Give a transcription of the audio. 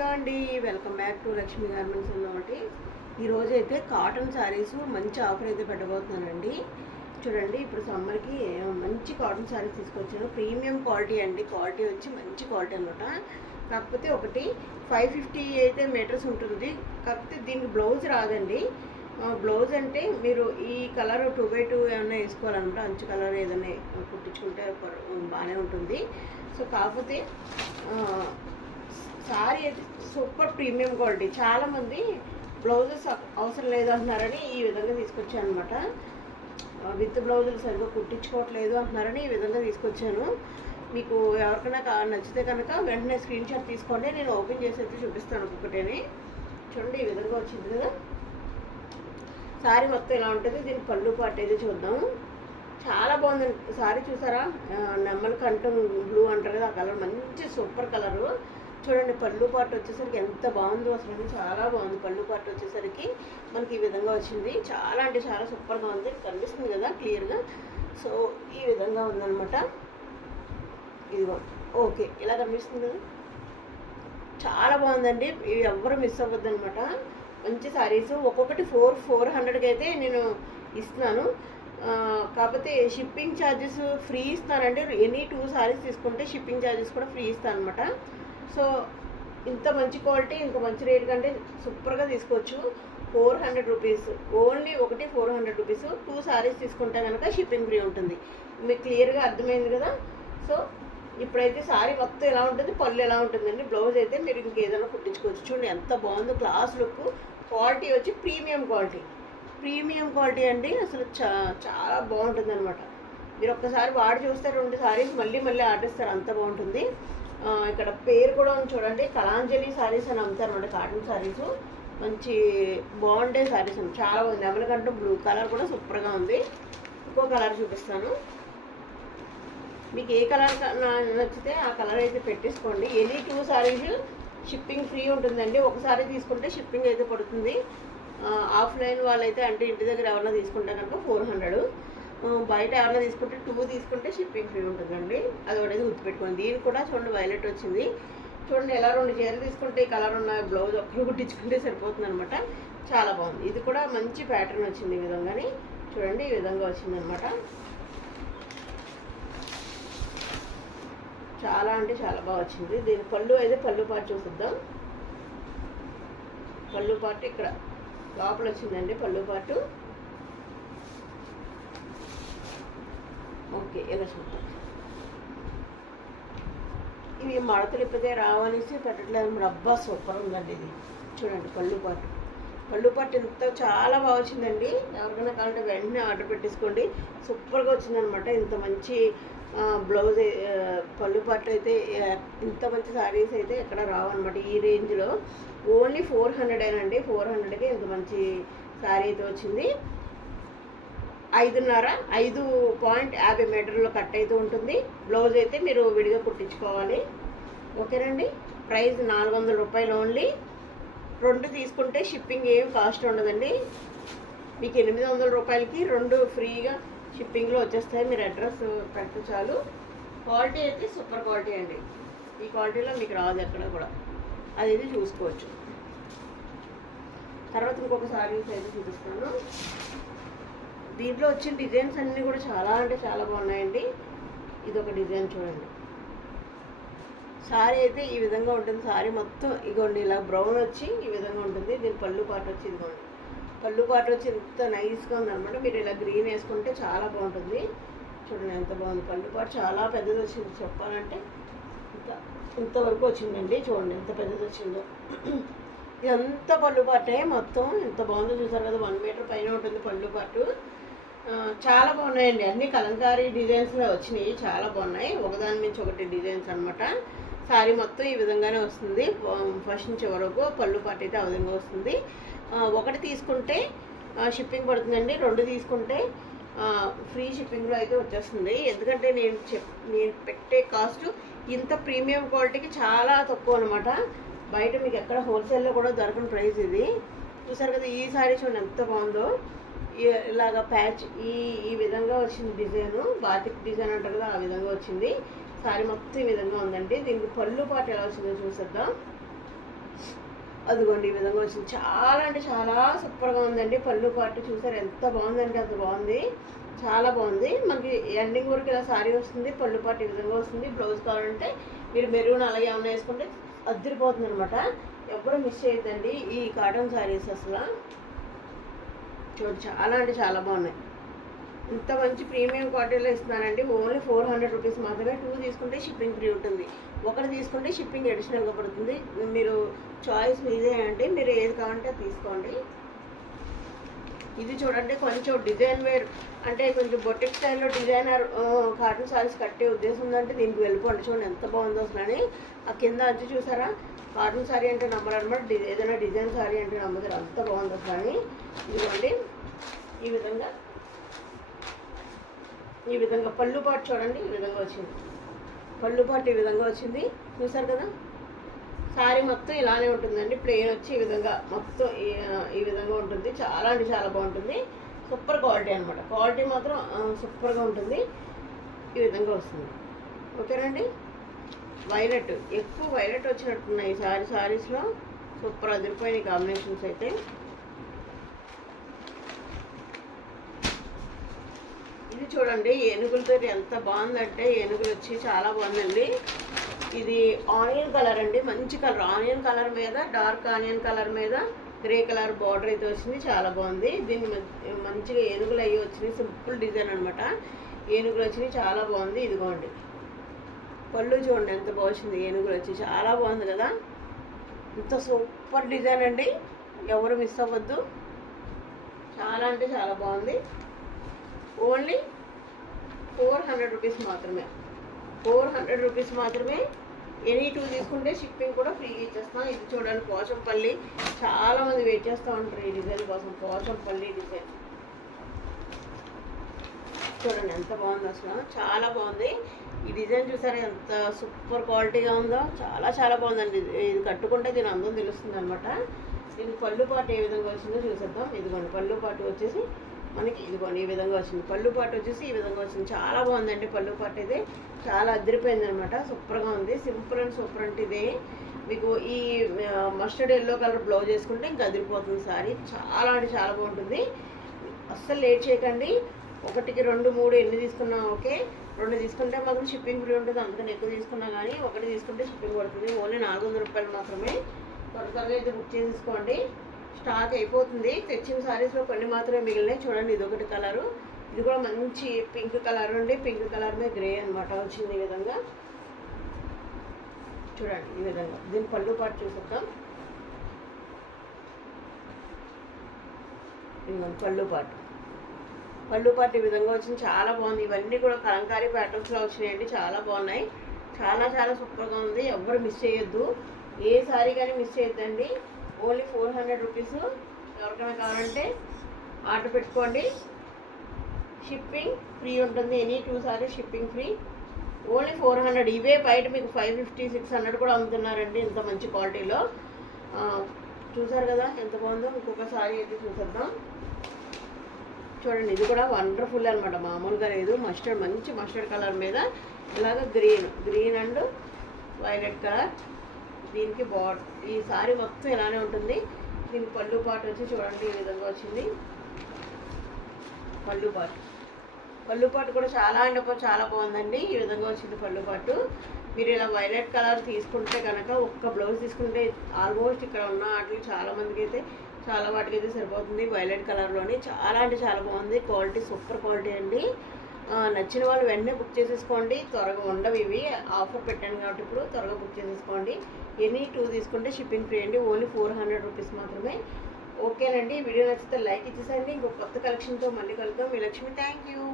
Hello అండి, welcome back to Lakshmi garments అన్నమాట. ఈరోజు అయితే కాటన్ శారీస్ మంచి ఆఫర్ అయితే పెట్టబోతున్నానండి. చూడండి, ఇప్పుడు సమ్మర్కి మంచి కాటన్ శారీస్ తీసుకొచ్చాను. ప్రీమియం క్వాలిటీ అండి, క్వాలిటీ వచ్చి మంచి క్వాలిటీ అనమాట. కాకపోతే ఒకటి 550 అయితే మీటర్స్ ఉంటుంది. కాకపోతే దీనికి బ్లౌజ్ రాదండి. బ్లౌజ్ అంటే మీరు ఈ కలర్ 2x2 ఏమైనా వేసుకోవాలన్నమాట. అంచు కలర్ ఏదైనా కుట్టించుకుంటే బాగానే ఉంటుంది. సో కాకపోతే శారీ అయితే సూపర్ ప్రీమియం క్వాలిటీ. చాలామంది బ్లౌజెస్ అవసరం లేదు అంటున్నారని ఈ విధంగా తీసుకొచ్చాను అనమాట. విత్ బ్లౌజులు సరిగ్గా కుట్టించుకోవట్లేదు అంటున్నారని ఈ విధంగా తీసుకొచ్చాను. మీకు ఎవరికైనా నచ్చితే కనుక వెంటనే స్క్రీన్ షాట్ తీసుకోండి. నేను ఓపెన్ చేసి అయితే చూపిస్తాను ఒక్కొక్కటేని. చూడండి, ఈ విధంగా వచ్చింది కదా శారీ మొత్తం ఇలా ఉంటుంది. దీని పళ్ళు పాటు అయితే చూద్దాం. చాలా బాగుంది శారీ. చూసారా, నెమ్మల కంఠం బ్లూ అంటారు కదా, ఆ కలర్ మంచి సూపర్ కలరు. చూడండి, పళ్ళు పాటు వచ్చేసరికి ఎంత బాగుందో అసలు. చాలా బాగుంది. పళ్ళు పాటు వచ్చేసరికి మనకి ఈ విధంగా వచ్చింది. చాలా అంటే చాలా సూపర్గా ఉంది. కనిపిస్తుంది కదా క్లియర్గా. సో ఈ విధంగా ఉందన్నమాట. ఇదిగో ఓకే, ఇలా కనిపిస్తుంది కదా. చాలా బాగుందండి. ఇవి ఎవ్వరు మిస్ అవ్వద్దు అనమాట. మంచి శారీస్. ఒక్కొక్కటి 400కి అయితే నేను ఇస్తున్నాను. కాకపోతే షిప్పింగ్ ఛార్జెస్ ఫ్రీ ఇస్తానండి. ఎనీ 2 శారీస్ తీసుకుంటే షిప్పింగ్ ఛార్జెస్ కూడా ఫ్రీ ఇస్తాను అనమాట. సో ఇంత మంచి క్వాలిటీ ఇంత మంచి రేట్ కంటే సూపర్గా తీసుకోవచ్చు. 400 రూపీస్ ఓన్లీ. ఒకటి 400 రూపీస్. 2 శారీస్ తీసుకుంటే కనుక షిప్పింగ్ ఫ్రీ ఉంటుంది. మీకు క్లియర్గా అర్థమైంది కదా. సో ఇప్పుడైతే శారీ మొత్తం ఎలా ఉంటుంది, పళ్ళు ఎలా ఉంటుందండి. బ్లౌజ్ అయితే మీరు ఇంకేదైనా కుట్టించుకోవచ్చు. చూడండి ఎంత బాగుందో. Class look. క్వాలిటీ వచ్చి ప్రీమియం క్వాలిటీ. ప్రీమియం క్వాలిటీ అండి. అసలు చాలా బాగుంటుంది అనమాట. మీరు ఒక్కసారి వాడి చూస్తే 2 శారీస్ మళ్ళీ ఆర్డర్ ఇస్తారు. అంత బాగుంటుంది. ఇక్కడ పేరు కూడా చూడండి, కళాంజలి శారీస్ అని అమ్ముతారు అనమాట. కాటన్ శారీస్ మంచి బాగుండే శారీస్ అండి. చాలా బాగుంది. నెమలకంటే బ్లూ కలర్ కూడా సూపర్గా ఉంది. ఇంకో కలర్ చూపిస్తాను. మీకు ఏ కలర్ నచ్చితే ఆ కలర్ అయితే పెట్టేసుకోండి. ఎనీ 2 శారీస్ షిప్పింగ్ ఫ్రీ ఉంటుందండి. ఒకసారి తీసుకుంటే షిప్పింగ్ అయితే పడుతుంది. ఆఫ్లైన్ వాళ్ళైతే అంటే ఇంటి దగ్గర ఎవరైనా తీసుకుంటే కనుక 400. బయట ఎవరైనా తీసుకుంటే 2 తీసుకుంటే షిప్పింగ్ ఫ్రీ ఉంటుందండి. అది ఒకటి గుర్తుపెట్టుకోండి. దీనికి కూడా చూడండి వైలెట్ వచ్చింది. చూడండి, ఎలా 2 చీరలు తీసుకుంటే ఈ కలర్ ఉన్న బ్లౌజ్ ఒక్కరు కుట్టించుకుంటే సరిపోతుంది అనమాట. చాలా బాగుంది. ఇది కూడా మంచి ప్యాటర్న్ వచ్చింది ఈ విధంగానే. చూడండి, ఈ విధంగా వచ్చిందనమాట. చాలా అంటే చాలా బాగా వచ్చింది. దీని పళ్ళు అయితే పళ్ళు పాటు చూసిద్దాం. పళ్ళు పాటు ఇక్కడ లోపల వచ్చిందండి పళ్ళు పాటు. ఓకే, ఇలా చూద్దాం. ఇవి మడతలు ఇప్పదే రావనేసి పెట్టట్లేదు. రబ్బా సూపర్ ఉందండి ఇది. చూడండి, పళ్ళు పాటు ఎంత చాలా బాగా వచ్చిందండి. ఎవరికైనా కావాలంటే వెంటనే ఆర్డర్ పెట్టేసుకోండి. సూపర్గా వచ్చిందనమాట. ఇంత మంచి బ్లౌజ్ పళ్ళు పాటు అయితే ఇంత మంచి శారీస్ అయితే ఎక్కడ రావన్నమాట ఈ రేంజ్లో. ఓన్లీ 400 400కి ఇంత మంచి శారీ అయితే వచ్చింది. 5.50 మీటర్లో కట్ అయితే ఉంటుంది. బ్లౌజ్ అయితే మీరు విడిగా కుట్టించుకోవాలి. ఓకేనండి. ప్రైస్ 400 రూపాయలు ఓన్లీ. 2 తీసుకుంటే షిప్పింగ్ ఏం కాస్ట్ ఉండదండి. మీకు 800 రూపాయలకి 2 ఫ్రీగా షిప్పింగ్లో వచ్చేస్తాయి. మీరు అడ్రస్ పెట్టు చాలు. క్వాలిటీ అయితే సూపర్ క్వాలిటీ అండి. ఈ క్వాలిటీలో మీకు రాదు ఎక్కడ కూడా. అది చూసుకోవచ్చు. తర్వాత ఇంకొక శారీస్ అయితే చూపిస్తాను. దీంట్లో వచ్చిన డిజైన్స్ అన్నీ కూడా చాలా అంటే చాలా బాగున్నాయండి. ఇదొక డిజైన్ చూడండి. శారీ అయితే ఈ విధంగా ఉంటుంది. శారీ మొత్తం ఇగోండి ఇలా బ్రౌన్ వచ్చి ఈ విధంగా ఉంటుంది. దీని పళ్ళు పాటు వచ్చి ఇదిగోండి. పళ్ళు పాటు వచ్చి ఎంత నైస్గా ఉందన్నమాట. మీరు ఇలా గ్రీన్ వేసుకుంటే చాలా బాగుంటుంది. చూడండి ఎంత బాగుంది. పళ్ళు పాటు చాలా పెద్దది వచ్చింది. చెప్పాలంటే ఇంతవరకు వచ్చిందండి. చూడండి ఎంత పెద్దది వచ్చిందో. ఇదంతా పళ్ళు పాటే మొత్తం. ఎంత బాగుందో చూసారు కదా. 1 మీటర్ పైన ఉంటుంది పళ్ళు పాటు. చాలా బాగున్నాయండి. అన్ని కలంకారీ డిజైన్స్లో వచ్చినాయి. చాలా బాగున్నాయి. ఒకదాని నుంచి ఒకటి డిజైన్స్ అనమాట. శారీ మొత్తం ఈ విధంగానే వస్తుంది. ఫస్ట్ నుంచి వరకు పళ్ళు పాటు అయితే ఆ విధంగా వస్తుంది. 1 తీసుకుంటే షిప్పింగ్ పడుతుందండి. 2 తీసుకుంటే ఫ్రీ షిప్పింగ్లో అయితే వచ్చేస్తుంది. ఎందుకంటే నేను పెట్టే కాస్ట్ ఇంత ప్రీమియం క్వాలిటీకి చాలా తక్కువ అనమాట. బయట మీకు ఎక్కడ హోల్సేల్లో కూడా దొరకని ప్రైస్ ఇది. చూసారు కదా. ఈ శారీ చూడండి ఎంత బాగుందో. ఇలాగా ప్యాచ్ ఈ విధంగా వచ్చింది డిజైన్. బాతిక్ డిజైన్ అంటారు కదా, ఆ విధంగా వచ్చింది. శారీ మొత్తం ఈ విధంగా ఉందండి. దీనికి పళ్ళు పాటు ఎలా వచ్చిందో చూసేద్దాం. అదిగోండి ఈ విధంగా వచ్చింది. చాలా అంటే చాలా సూపర్గా ఉందండి. పళ్ళు పాటు చూసారు ఎంత బాగుందంటే అంత బాగుంది, చాలా బాగుంది. మనకి ఎండింగ్ వరకు ఇలా సారీ వస్తుంది, పళ్ళు పాటు ఈ విధంగా వస్తుంది. బ్లౌజ్ కావాలంటే మీరు మెరూన్ అలాగే ఏమైనా వేసుకుంటే అద్దరిపోతుంది అనమాట. ఎప్పుడూ మిస్ చేయొద్దండి ఈ కాటన్ శారీస్. అసలు చూడండి చాలా అంటే చాలా బాగున్నాయి. ఇంత మంచి ప్రీమియం క్వాలిటీలో ఇస్తున్నానండి. ఓన్లీ 400 రూపీస్ మాత్రమే. 2 తీసుకుంటే షిప్పింగ్ ఫ్రీ ఉంటుంది, ఒకటి తీసుకుంటే షిప్పింగ్ అడిషనల్గా పడుతుంది. మీరు చాయిస్ మీదే అండి, మీరు ఏది కావాలంటే తీసుకోండి. ఇది చూడండి కొంచెం డిజైన్ వేర్ అంటే కొంచెం బొటిక్ స్టైల్లో డిజైనర్ కాటన్ సారీస్ కట్టే ఉద్దేశం ఉందంటే దీనికి వెళ్ళిపోండి. చూడండి ఎంత బాగుందో అసలు. ఆ కింద వచ్చి చూసారా, కాటన్ సారీ అంటే నమ్మరు అనమాట, ఏదైనా డిజైన్ సారీ అంటే నమ్మతారు, అంత బాగుంది అసలు. ఇదిగోండి ఈ విధంగా పళ్ళు పాటు చూడండి ఈ విధంగా వచ్చింది. పళ్ళు పాటు ఈ విధంగా వచ్చింది, చూసారు కదా. శారీ మొత్తం ఇలానే ఉంటుందండి, ప్లెయిన్ వచ్చి ఈ విధంగా మొత్తం ఈ విధంగా ఉంటుంది. చాలా అంటే చాలా బాగుంటుంది. సూపర్ క్వాలిటీ అనమాట. క్వాలిటీ మాత్రం సూపర్గా ఉంటుంది. ఈ విధంగా వస్తుంది. ఓకేనండి. వైలెట్, ఎక్కువ వైలెట్ వచ్చినట్టున్నాయి శారీస్లో. సూపర్ అదిరిపోయినాయి కాంబినేషన్స్ అయితే. ఇది చూడండి ఏనుగులతో ఎంత బాగుందంటే, ఏనుగులు వచ్చి చాలా బాగుందండి. ఇది ఆనియన్ కలర్ అండి, మంచి కలర్. ఆనియన్ కలర్ మీద డార్క్ ఆనియన్ కలర్ మీద గ్రే కలర్ బార్డర్ అయితే వచ్చింది, చాలా బాగుంది. దీన్ని మంచిగా ఏనుగులు అయ్యి వచ్చినాయి, సింపుల్ డిజైన్ అనమాట. ఏనుగులు వచ్చినాయి, చాలా బాగుంది. ఇదిగోండి పళ్ళు చూడండి ఎంత బాగుంది, ఏనుగులు వచ్చి చాలా బాగుంది కదా. ఇంత సూపర్ డిజైన్ అండి, ఎవరు మిస్ అవ్వద్దు. చాలా అంటే చాలా బాగుంది. ఓన్లీ 400 రూపీస్ మాత్రమే. 400 రూపీస్ మాత్రమే. ఎనీ 2 తీసుకుంటే షిప్పింగ్ కూడా ఫ్రీగా ఇచ్చేస్తాం. ఇది చూడండి పోచంపల్లి, చాలామంది వెయిట్ చేస్తూ ఉంటారు ఈ డిజైన్ కోసం. పోచంపల్లి డిజైన్ చూడండి ఎంత బాగుంది అసలు, చాలా బాగుంది. ఈ డిజైన్ చూసారా ఎంత సూపర్ క్వాలిటీగా ఉందో, చాలా చాలా బాగుందండి. ఇది కట్టుకుంటే దీని అందం తెలుస్తుంది అనమాట. దీనికి పళ్ళు పాటు ఏ విధంగా వచ్చిందో చూసేద్దాం. ఇదిగోండి పళ్ళు పాటు వచ్చేసి మనకి ఇదిగోండి ఈ విధంగా వచ్చింది. పళ్ళు పాటు వచ్చేసి ఈ విధంగా వచ్చింది, చాలా బాగుందండి. పళ్ళు పాటు అయితే చాలా అదిరిపోయింది అనమాట, సూపర్గా ఉంది. సింపుల్ అండ్ సూపర్ అంటే ఇదే. మీకు ఈ మస్టర్డ్ ఎల్లో కలర్ బ్లౌజ్ వేసుకుంటే ఇంకా అదిరిపోతుంది సారీ. చాలా అంటే చాలా బాగుంటుంది. అస్సలు లేట్ చేయకండి. 1కి 2, 3 ఎన్ని తీసుకున్నా ఓకే. 2 తీసుకుంటే మాత్రం షిప్పింగ్ ఫ్రీ ఉంటుంది. అందుకని ఎక్కువ తీసుకున్నా కానీ 1 తీసుకుంటే షిప్పింగ్ పడుతుంది. ఓన్లీ 400 రూపాయలు మాత్రమే. త్వరగా అయితే బుక్ చేసేసుకోండి, స్టాక్ అయిపోతుంది. తెచ్చిన సారీస్లో కొన్ని మాత్రమే మిగిలినాయి. చూడండి ఇదొకటి కలరు, ఇది కూడా మంచి పింక్ కలర్ అండి. పింక్ కలర్ మీద గ్రే అనమాట వచ్చింది. ఈ విధంగా చూడండి ఈ విధంగా. దీని పళ్ళు పాటు చూసేద్దాం. పళ్ళు పాటు ఈ విధంగా వచ్చింది, చాలా బాగుంది. ఇవన్నీ కూడా కలంకారీ ప్యాటర్న్స్లో వచ్చినాయండి, చాలా బాగున్నాయి. చాలా చాలా సూపర్గా ఉంది. ఎవ్వరు మిస్ చేయొద్దు, ఏ సారీ కానీ మిస్ చేయొద్దండి. Only 400 rupees. ఎవరికైనా కావాలంటే ఆర్డర్ పెట్టుకోండి, షిప్పింగ్ ఫ్రీ ఉంటుంది. Any 2 saris shipping free. Only 400. ఇవే బయట మీకు 550, 600 కూడా అమ్ముతున్నారండి ఇంత మంచి క్వాలిటీలో. చూసారు కదా ఎంత బాగుందో. ఇంకొక సారీ అయితే చూసేద్దాం. చూడండి ఇది కూడా వండర్ఫుల్ అనమాట, మామూలుగా లేదు. మంచి మస్టర్డ్ కలర్ మీద ఇలాగ గ్రీన్ అండ్ వైలెట్ కలర్. దీనికి ఈ సారీ మొత్తం ఇలానే ఉంటుంది. దీనికి పళ్ళు పాటు వచ్చి చూడండి ఈ విధంగా వచ్చింది. పళ్ళు పాటు కూడా చాలా అంటే చాలా బాగుందండి. ఈ విధంగా వచ్చింది పళ్ళు పాటు. మీరు ఇలా వైలెట్ కలర్ తీసుకుంటే కనుక ఒక్క బ్లౌజ్ తీసుకుంటే ఆల్మోస్ట్ ఇక్కడ ఉన్న వాటికి చాలా వాటికైతే సరిపోతుంది. వైలెట్ కలర్లోని చాలా అంటే చాలా బాగుంది. క్వాలిటీ సూపర్ క్వాలిటీ అండి. నచ్చిన వాళ్ళు వెంటనే బుక్ చేసేసుకోండి, త్వరగా ఉండవు ఇవి. ఆఫర్ పెట్టాను కాబట్టి ఇప్పుడు త్వరగా బుక్ చేసేసుకోండి. ఎనీ 2 తీసుకుంటే షిప్పింగ్ ఫ్రీ అండి. ఓన్లీ 400 రూపీస్ మాత్రమే. ఓకేనండి. వీడియో నచ్చితే లైక్ ఇచ్చేసండి. ఇంకో కొత్త కలెక్షన్తో మళ్ళీ కలుద్దాం. మీ లక్ష్మి, థ్యాంక్ యూ.